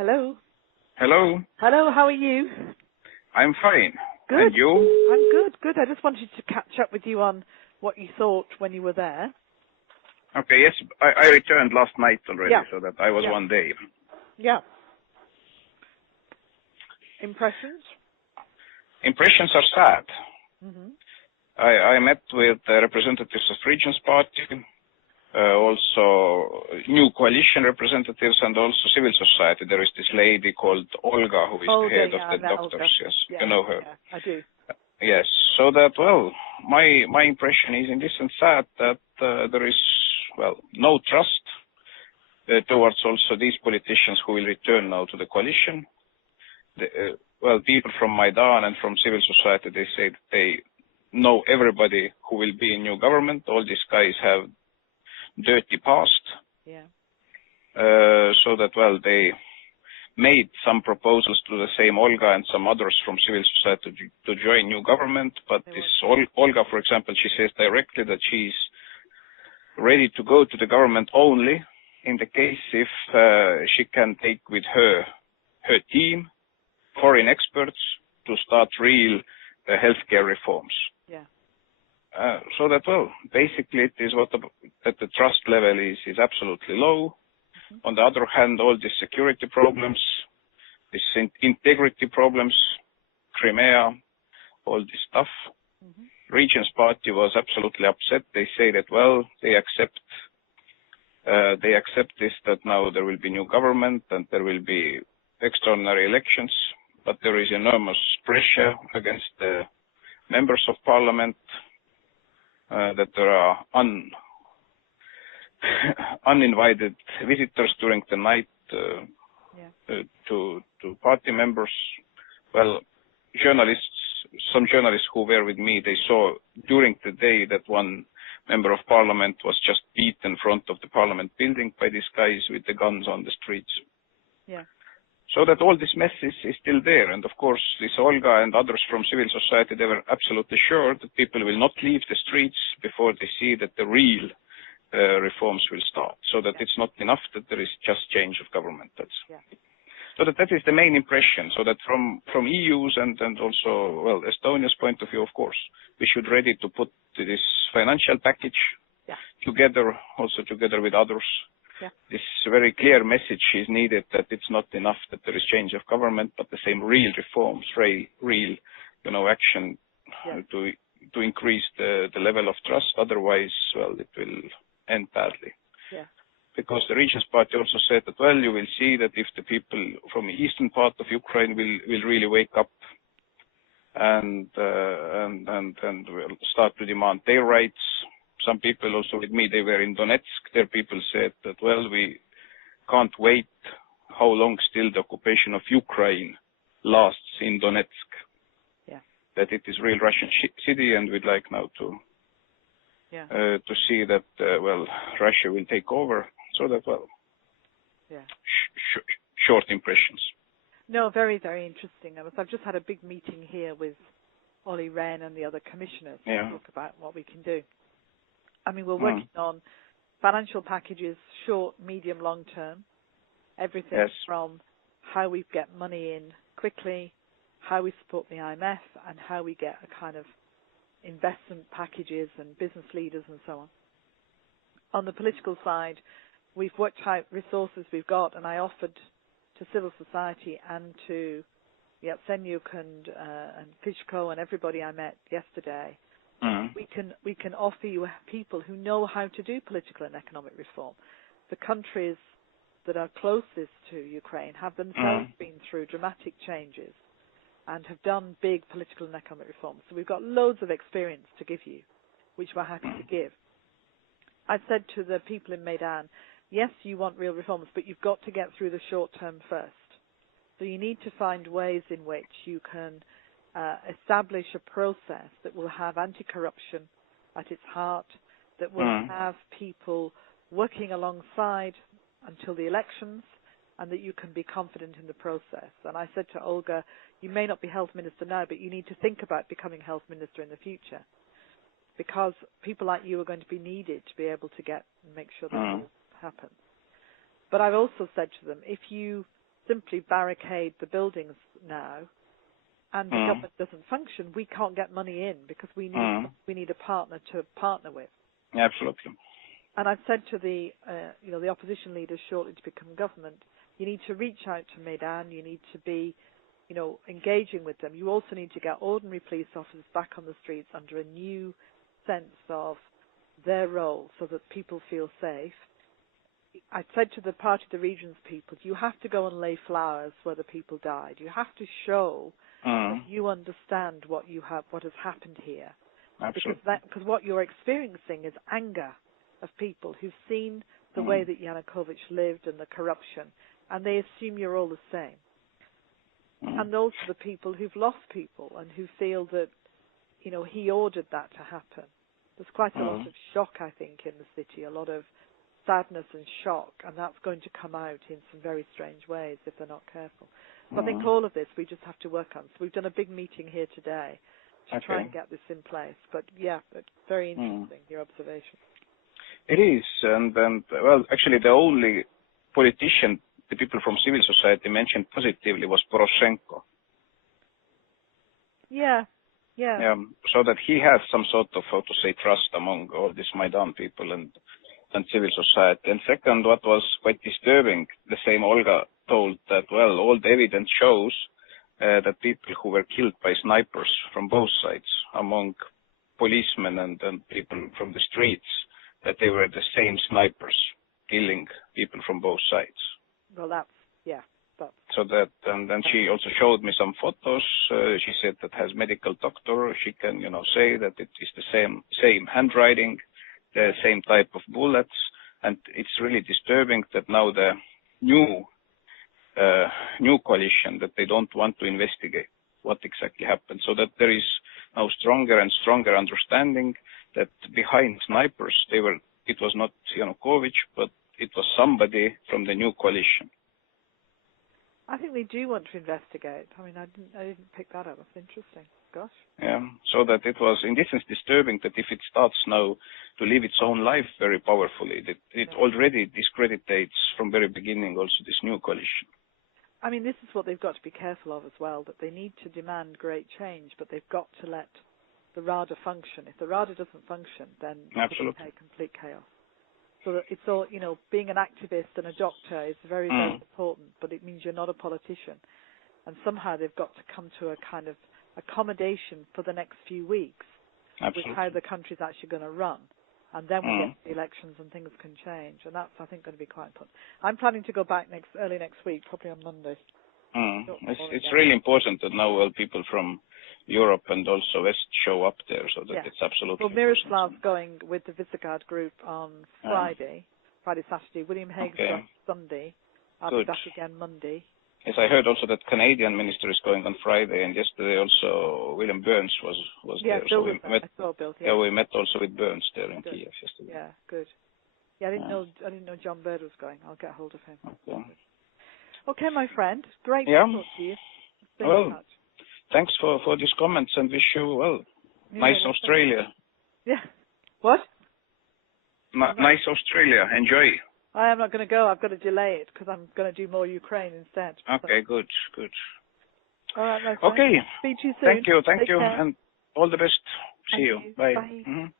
Hello. Hello. Hello, how are you? I'm fine. Good. And you? I'm good. I just wanted to catch up with you on what you thought when you were there. Okay, yes, I returned last night already, Yeah. so that I was 1 day. Yeah. Impressions? Impressions are sad. Mm-hmm. I met with representatives of Regions Party, also new coalition representatives, and also civil society. There is this lady called Olga, who is the head of the doctors. Olga. Yes, Yeah, you know her. Yeah, I do. Yes, so that, well, my impression is in this sense sad that there is, well, no trust towards also these politicians who will return now to the coalition. Well, people from Maidan and from civil society, they say that they know everybody who will be in new government. All these guys have dirty past. Yeah. So that, well, they made some proposals to the same Olga and some others from civil society to join new government. But this Olga, for example, she says directly that she's ready to go to the government only in the case if she can take with her team foreign experts to start real healthcare reforms. Yeah. So that, well, basically it is that the trust level is absolutely low. Mm-hmm. On the other hand, all these security problems, this integrity problems, Crimea, all this stuff. Mm-hmm. Regions Party was absolutely upset. They say that, well, they accept this, that now there will be new government and there will be extraordinary elections, but there is enormous pressure against the members of parliament, that there are uninvited visitors during the night to party members. Well, some journalists who were with me, they saw during the day that one member of parliament was just beaten in front of the parliament building by these guys with the guns on the streets. Yeah. So that all this mess is still there. And of course, this Olga and others from civil society, they were absolutely sure that people will not leave the streets before they see that the real reforms will start. So that it's not enough that there is just change of government. So that is the main impression. So that from EU's and also, well, Estonia's point of view, of course, we should ready to put this financial package together with others. Yeah. This very clear message is needed that it's not enough that there is change of government, but the same real reforms, real, action to increase the level of trust. Otherwise, well, it will end badly. Yeah. Because the Regions Party also said that, well, you will see that if the people from the eastern part of Ukraine will really wake up and will start to demand their rights. Some people also with me, they were in Donetsk. Their people said that, well, we can't wait how long still the occupation of Ukraine lasts in Donetsk. Yeah. That it is real Russian city, and we'd like now to see that, well, Russia will take over. So that, well, short impressions. No, very, very interesting. I've just had a big meeting here with Olli Rehn and the other commissioners to talk about what we can do. I mean, we're working on financial packages, short, medium, long term, everything from how we get money in quickly, how we support the IMF, and how we get a kind of investment packages and business leaders and so on. On the political side, we've worked out resources we've got, and I offered to civil society and to Yatsenyuk and Klitschko and everybody I met yesterday. We can offer you people who know how to do political and economic reform. The countries that are closest to Ukraine have themselves been through dramatic changes and have done big political and economic reforms. So we've got loads of experience to give you, which we're happy to give. I've said to the people in Maidan, yes, you want real reforms, but you've got to get through the short term first. So you need to find ways in which you can establish a process that will have anti-corruption at its heart, that will have people working alongside until the elections, and that you can be confident in the process. And I said to Olga, you may not be health minister now, but you need to think about becoming health minister in the future, because people like you are going to be needed to be able to make sure that will happen. But I've also said to them, if you simply barricade the buildings now, and the government doesn't function, we can't get money in because we need a partner to partner with. Absolutely. And I've said to the the opposition leaders shortly to become government, you need to reach out to Maidan. You need to be, engaging with them. You also need to get ordinary police officers back on the streets under a new sense of their role, so that people feel safe. I said to the Party of the Regions people, you have to go and lay flowers where the people died. You have to show that you understand what has happened here. Absolutely. Because what you're experiencing is anger of people who've seen the way that Yanukovych lived and the corruption, and they assume you're all the same. And those are the people who've lost people and who feel that, he ordered that to happen. There's quite a lot of shock, I think, in the city, a lot of sadness and shock, and that's going to come out in some very strange ways if they're not careful. So I think all of this we just have to work on. So we've done a big meeting here today to try and get this in place. But very interesting, your observation. It is, and well, actually the only politician the people from civil society mentioned positively was Poroshenko. Yeah. So that he has some sort of, trust among all these Maidan people and civil society. And second, what was quite disturbing, the same Olga told that, well, all the evidence shows that people who were killed by snipers from both sides, among policemen and people from the streets, that they were the same snipers killing people from both sides. Well, that's. So that, and then she also showed me some photos. She said that as medical doctor, she can, say that it is the same handwriting, the same type of bullets, and it's really disturbing that now the new coalition, that they don't want to investigate what exactly happened, so that there is now stronger and stronger understanding that behind snipers it was not Yanukovych, but it was somebody from the new coalition. I think they do want to investigate. I mean, I didn't pick that up. That's interesting. Gosh. Yeah, so that it was, in this sense, disturbing that if it starts now to live its own life very powerfully, that it already discreditates from very beginning also this new coalition. I mean, this is what they've got to be careful of as well, that they need to demand great change, but they've got to let the RADA function. If the RADA doesn't function, then it's complete chaos. So that it's all, being an activist and a doctor is very, very important, but it means you're not a politician. And somehow they've got to come to a kind of accommodation for the next few weeks with how the country's actually going to run. And then we get the elections and things can change. And that's, I think, going to be quite important. I'm planning to go back early next week, probably on Monday. It's really important that now people from Europe and also West show up there, so that it's absolutely. Well, Miroslav's going with the Visegrad group on Friday, Saturday. William Hague's going Sunday. I'll be back again Monday. Yes, I heard also that Canadian minister is going on Friday, and yesterday also William Burns was there. Bill was there. I saw Bill. Yeah, we met also with Burns there in Kiev yesterday. Yeah, good. Yeah, I didn't know John Bird was going. I'll get hold of him. Okay, my friend. Great to talk to you. Stay in touch. Thanks for these comments, and wish you, nice Australia. Yeah. What? Nice Australia. Enjoy. I am not going to go. I've got to delay it because I'm going to do more Ukraine instead. Okay, good. All right, my friend. Okay. Speak to you soon. Thank you, and all the best. See you. Bye. Bye.